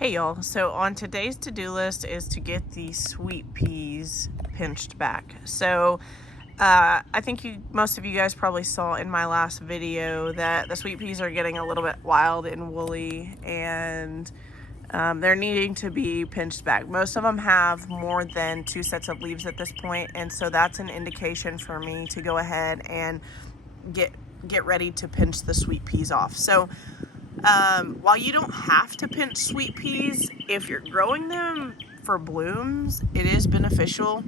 Hey y'all, so on today's to-do list is to get the sweet peas pinched back. So I think most of you guys probably saw in my last video that the sweet peas are getting a little bit wild and woolly, and they're needing to be pinched back. Most of them have more than 2 sets of leaves at this point, and so that's an indication for me to go ahead and get ready to pinch the sweet peas off. So while you don't have to pinch sweet peas, if you're growing them for blooms, it is beneficial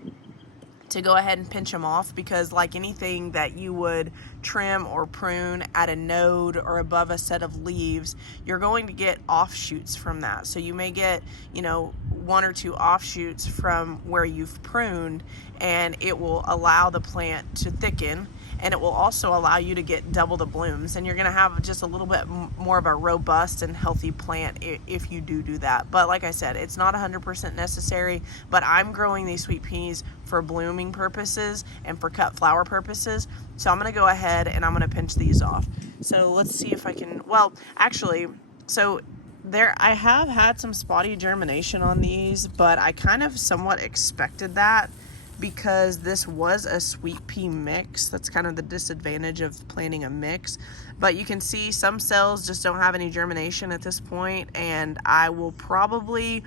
to go ahead and pinch them off, because like anything that you would trim or prune at a node or above a set of leaves, you're going to get offshoots from that. So you may get, 1 or 2 offshoots from where you've pruned, and it will allow the plant to thicken, and it will also allow you to get double the blooms, and you're going to have just a little bit more of a robust and healthy plant if you do that. But like I said, it's not 100% necessary, but I'm growing these sweet peas for blooming purposes and for cut flower purposes. So I'm going to go ahead and I'm going to pinch these off. So let's see if I can, well, actually, so I have had some spotty germination on these, but I kind of somewhat expected that, because this was a sweet pea mix. That's kind of the disadvantage of planting a mix. But you can see some cells just don't have any germination at this point, and I will probably,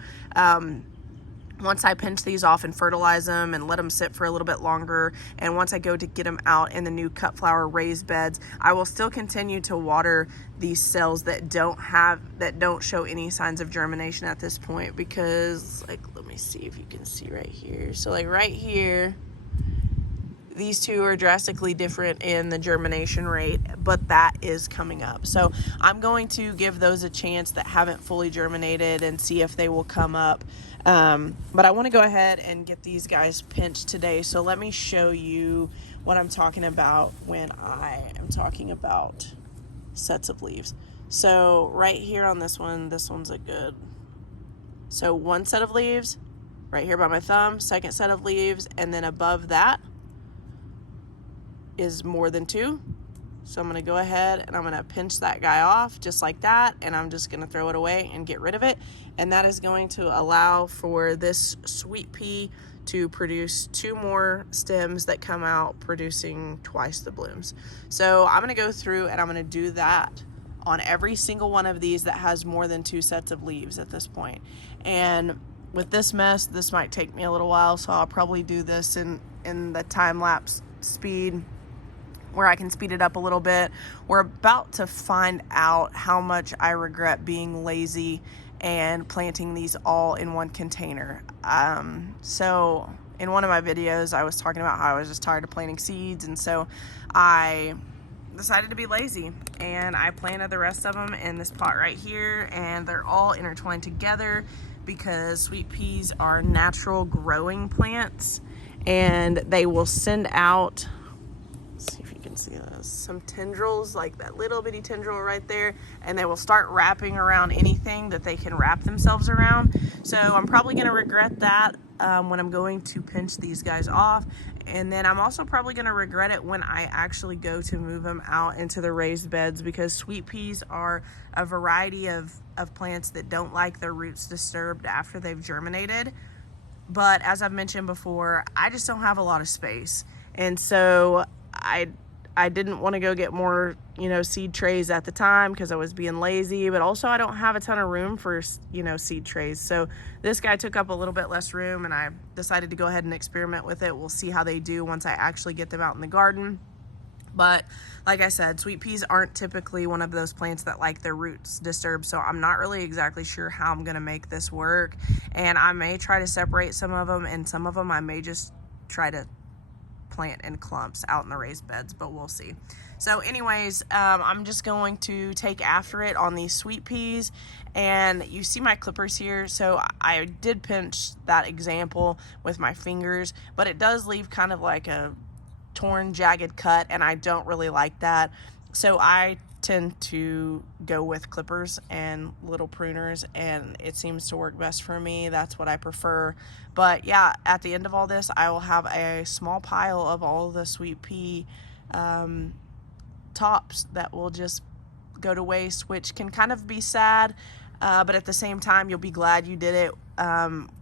once I pinch these off and fertilize them and let them sit for a little bit longer, and once I go to get them out in the new cut flower raised beds, I will still continue to water these cells that don't show any signs of germination at this point, because like, let me see if you can see right here. So like right here, these two are drastically different in the germination rate, but that is coming up. So I'm going to give those a chance that haven't fully germinated and see if they will come up. But I want to go ahead and get these guys pinched today. So let me show you what I'm talking about when I am talking about sets of leaves. So right here on this one's a good, so 1 set of leaves right here by my thumb, 2nd set of leaves, and then above that is more than 2. So I'm going to go ahead and I'm going to pinch that guy off just like that, and I'm just going to throw it away and get rid of it. And that is going to allow for this sweet pea to produce 2 more stems that come out producing twice the blooms. So I'm going to go through and I'm going to do that on every single one of these that has more than 2 sets of leaves at this point. And with this mess, this might take me a little while, so I'll probably do this in the time-lapse speed, where I can speed it up a little bit. We're about to find out how much I regret being lazy and planting these all in one container. So in one of my videos, I was talking about how I was just tired of planting seeds, and so I decided to be lazy, and I planted the rest of them in this pot right here, and they're all intertwined together because sweet peas are natural growing plants, and they will send out, see if you can see this, some tendrils, like that little bitty tendril right there, and they will start wrapping around anything that they can wrap themselves around. So I'm probably going to regret that when I'm going to pinch these guys off, and then I'm also probably going to regret it when I actually go to move them out into the raised beds, because sweet peas are a variety of plants that don't like their roots disturbed after they've germinated. But as I've mentioned before, I just don't have a lot of space, and so I didn't want to go get more, seed trays at the time because I was being lazy, but also I don't have a ton of room for, seed trays. So this guy took up a little bit less room, and I decided to go ahead and experiment with it. We'll see how they do once I actually get them out in the garden. But like I said, sweet peas aren't typically one of those plants that like their roots disturbed, so I'm not really exactly sure how I'm going to make this work. And I may try to separate some of them, and some of them I may just try to plant in clumps out in the raised beds, but we'll see. So anyways, I'm just going to take after it on these sweet peas, and you see my clippers here. So I did pinch that example with my fingers, but it does leave kind of like a torn, jagged cut, and I don't really like that. So I tend to go with clippers and little pruners, and it seems to work best for me. That's what I prefer. But yeah, at the end of all this, I will have a small pile of all the sweet pea tops that will just go to waste, which can kind of be sad. but at the same time, you'll be glad you did it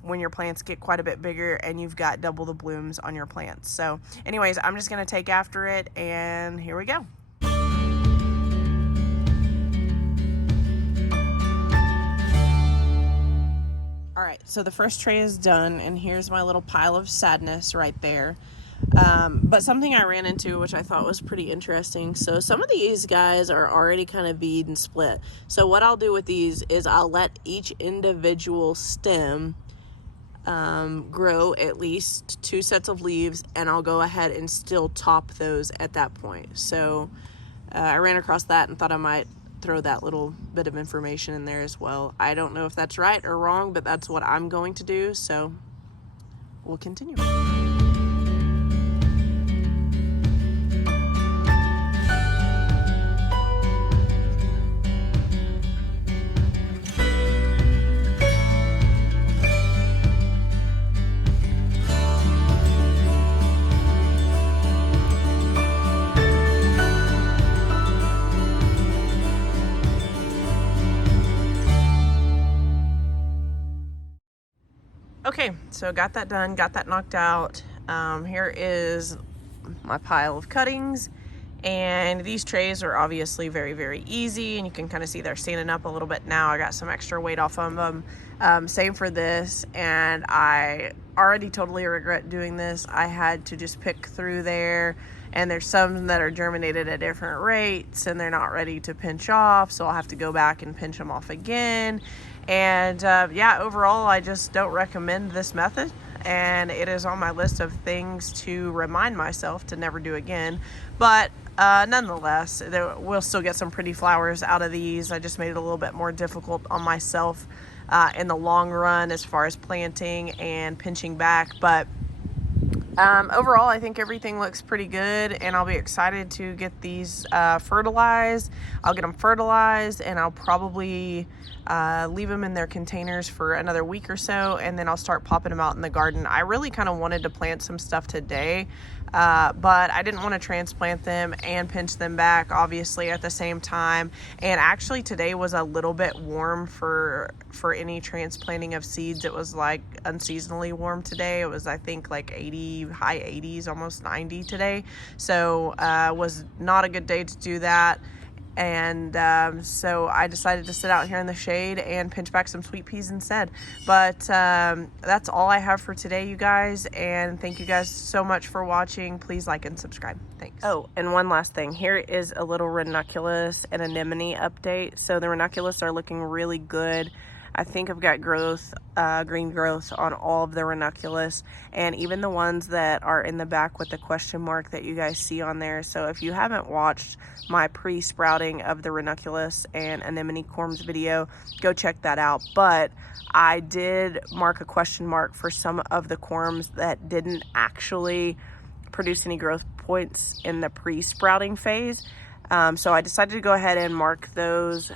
when your plants get quite a bit bigger and you've got double the blooms on your plants. So anyways, I'm just gonna take after it, and here we go. All right, so the first tray is done, and here's my little pile of sadness right there. But something I ran into, which I thought was pretty interesting. So some of these guys are already kind of bead and split. So what I'll do with these is I'll let each individual stem grow at least 2 sets of leaves, and I'll go ahead and still top those at that point. So I ran across that and thought I might throw that little bit of information in there as well. I don't know if that's right or wrong, but that's what I'm going to do. So we'll continue. Okay, so got that done, got that knocked out. Here is my pile of cuttings, and these trays are obviously very, very easy, and you can kind of see they're standing up a little bit now. I got some extra weight off of them. Same for this, and I already totally regret doing this. I had to just pick through there, and there's some that are germinated at different rates, and they're not ready to pinch off, so I'll have to go back and pinch them off again. And yeah, overall, I just don't recommend this method, and it is on my list of things to remind myself to never do again. But nonetheless, we'll still get some pretty flowers out of these. I just made it a little bit more difficult on myself in the long run as far as planting and pinching back. But overall, I think everything looks pretty good, and I'll be excited to get these fertilized. I'll get them fertilized, and I'll probably leave them in their containers for another week or so, and then I'll start popping them out in the garden. I really kind of wanted to plant some stuff today, but I didn't want to transplant them and pinch them back, obviously, at the same time. And actually, today was a little bit warm for any transplanting of seeds. It was like unseasonably warm today. It was, I think, like 80, high 80s, almost 90 today. So was not a good day to do that. And so I decided to sit out here in the shade and pinch back some sweet peas instead. But that's all I have for today, you guys, and thank you guys so much for watching. Please like and subscribe. Thanks. Oh, and one last thing. Here is a little ranunculus and anemone update. So the ranunculus are looking really good. I think I've got growth, green growth on all of the ranunculus, and even the ones that are in the back with the question mark that you guys see on there. So if you haven't watched my pre-sprouting of the ranunculus and anemone corms video, go check that out. But I did mark a question mark for some of the corms that didn't actually produce any growth points in the pre-sprouting phase. So I decided to go ahead and mark those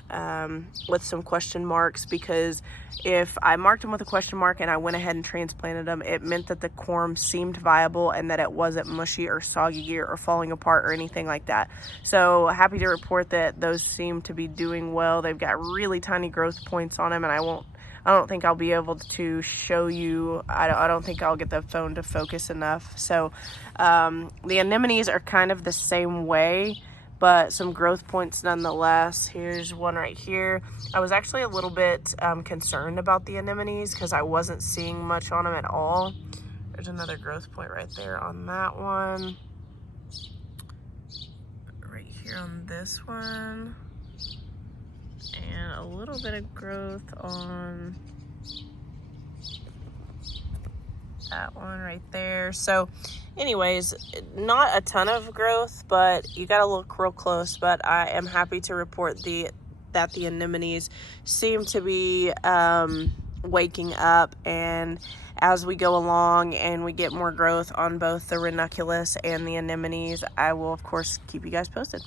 with some question marks, because if I marked them with a question mark and I went ahead and transplanted them, it meant that the corm seemed viable and that it wasn't mushy or soggy or falling apart or anything like that. So happy to report that those seem to be doing well. They've got really tiny growth points on them, and I don't think I'll be able to show you. I don't think I'll get the phone to focus enough. So the anemones are kind of the same way, but some growth points nonetheless. Here's one right here. I was actually a little bit concerned about the anemones because I wasn't seeing much on them at all. There's another growth point right there on that one. Right here on this one. And a little bit of growth on that one right there. So anyways, not a ton of growth, but you gotta look real close. But I am happy to report that the anemones seem to be waking up, and as we go along and we get more growth on both the ranunculus and the anemones, I will of course keep you guys posted.